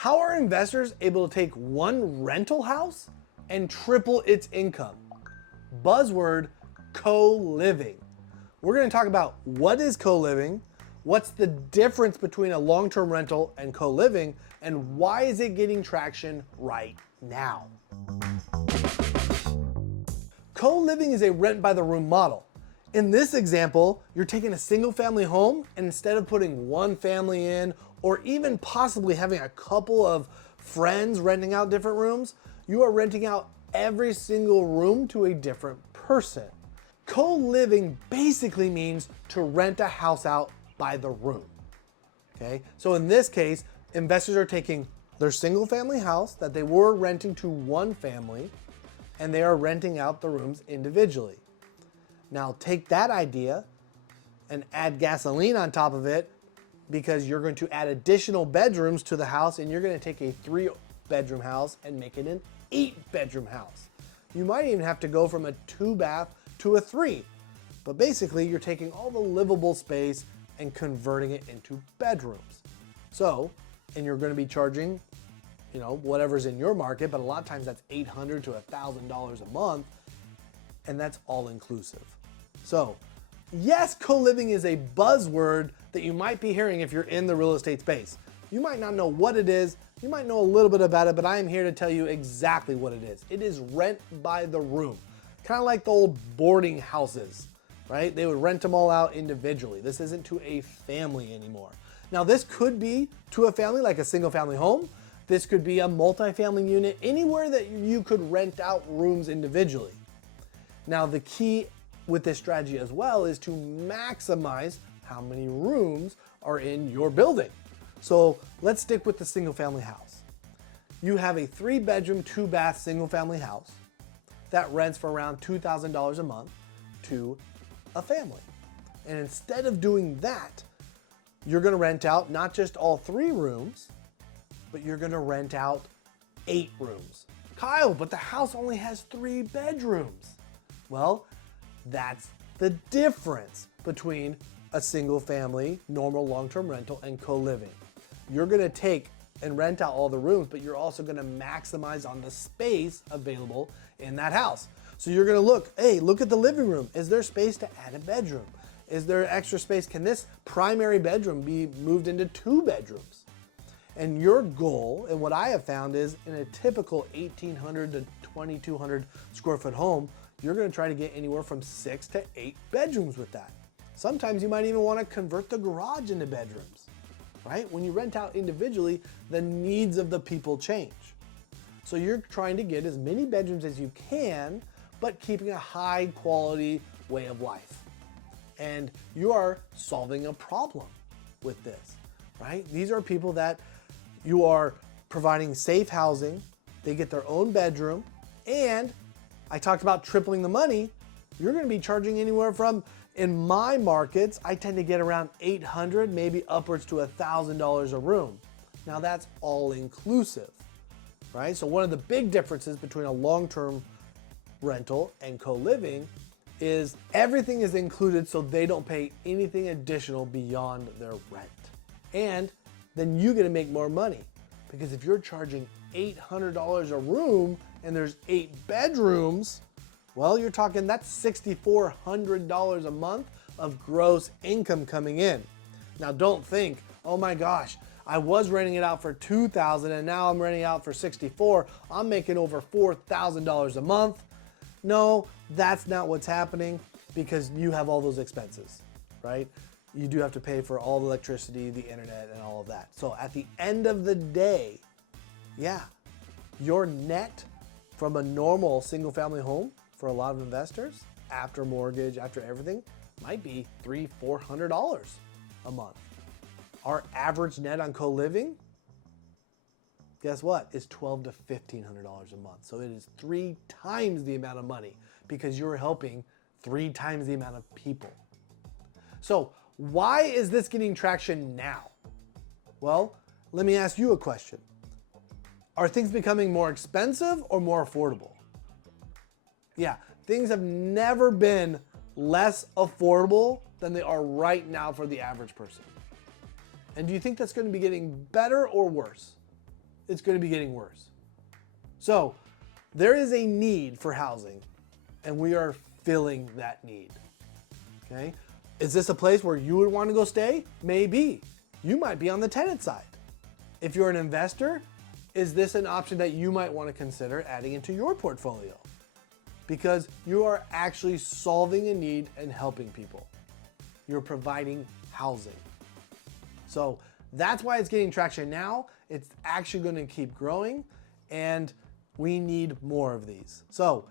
How are investors able to take one rental house and triple its income? Buzzword, co-living. We're going to talk about what is co-living, what's the difference between a long-term rental and co-living, and why is it getting traction right now? Co-living is a rent by the room model. In this example, you're taking a single family home, and instead of putting one family in, or even possibly having a couple of friends renting out different rooms, you are renting out every single room to a different person. Co-living basically means to rent a house out by the room. Okay, so in this case, investors are taking their single family house that they were renting to one family, and they are renting out the rooms individually. Now take that idea and add gasoline on top of it, because you're going to add additional bedrooms to the house, and you're going to take a 3-bedroom house and make it an 8-bedroom house. You might even have to go from a 2-bath to a 3. But basically you're taking all the livable space and converting it into bedrooms. So, and you're going to be charging, whatever's in your market, but a lot of times that's $800 to $1,000 a month, and that's all inclusive. So, yes, co-living is a buzzword that you might be hearing if you're in the real estate space. You might not know what it is, you might know a little bit about it, but I am here to tell you exactly what it is. It is rent by the room. Kind of like the old boarding houses, right? They would rent them all out individually. This isn't to a family anymore. Now this could be to a family, like a single family home. This could be a multifamily unit, anywhere that you could rent out rooms individually. Now the key with this strategy as well is to maximize how many rooms are in your building. So let's stick with the single family house. You have a 3-bedroom, 2-bath single family house that rents for around $2,000 a month to a family. And instead of doing that, you're gonna rent out not just all 3 rooms, but you're gonna rent out 8 rooms. Kyle, but the house only has 3 bedrooms. Well, that's the difference between a single family, normal long-term rental, and co-living. You're gonna take and rent out all the rooms, but you're also gonna maximize on the space available in that house. So you're gonna look at the living room. Is there space to add a bedroom? Is there extra space? Can this primary bedroom be moved into 2 bedrooms? And your goal, and what I have found is, in a typical 1,800 to 2,200 square foot home, you're gonna try to get anywhere from 6 to 8 bedrooms with that. Sometimes you might even wanna convert the garage into bedrooms, right? When you rent out individually, the needs of the people change. So you're trying to get as many bedrooms as you can, but keeping a high quality way of life. And you are solving a problem with this, right? These are people that you are providing safe housing, they get their own bedroom, and I talked about tripling the money. You're gonna be charging anywhere from, in my markets, I tend to get around $800, maybe upwards to $1,000 a room. Now that's all inclusive, right? So one of the big differences between a long-term rental and co-living is everything is included, so they don't pay anything additional beyond their rent. And then you get to make more money, because if you're charging $800 a room and there's 8 bedrooms, well, you're talking, that's $6,400 a month of gross income coming in. Now don't think, oh my gosh, I was renting it out for $2,000 and now I'm renting out for $64,000. I'm making over $4,000 a month. No, that's not what's happening, because you have all those expenses, right? You do have to pay for all the electricity, the internet, and all of that. So at the end of the day, yeah, your net from a normal single family home for a lot of investors, after mortgage, after everything, might be $300-400 a month. Our average net on co-living, guess what? Is $1,200 to $1,500 a month. So it is 3 times the amount of money, because you're helping 3 times the amount of people. So why is this getting traction now? Well, let me ask you a question. Are things becoming more expensive or more affordable? Yeah, things have never been less affordable than they are right now for the average person. And do you think that's going to be getting better or worse? it's going to be getting worse. So there is a need for housing, and we are filling that need. Okay? Is this a place where you would want to go stay? Maybe. You might be on the tenant side. If you're an investor, is this an option that you might want to consider adding into your portfolio? Because you are actually solving a need and helping people. You're providing housing. So that's why it's getting traction now. It's actually going to keep growing, and we need more of these. So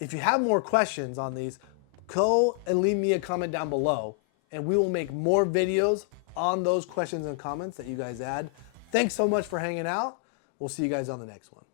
if you have more questions on these, go and leave me a comment down below, and we will make more videos on those questions and comments that you guys add. Thanks so much for hanging out. We'll see you guys on the next one.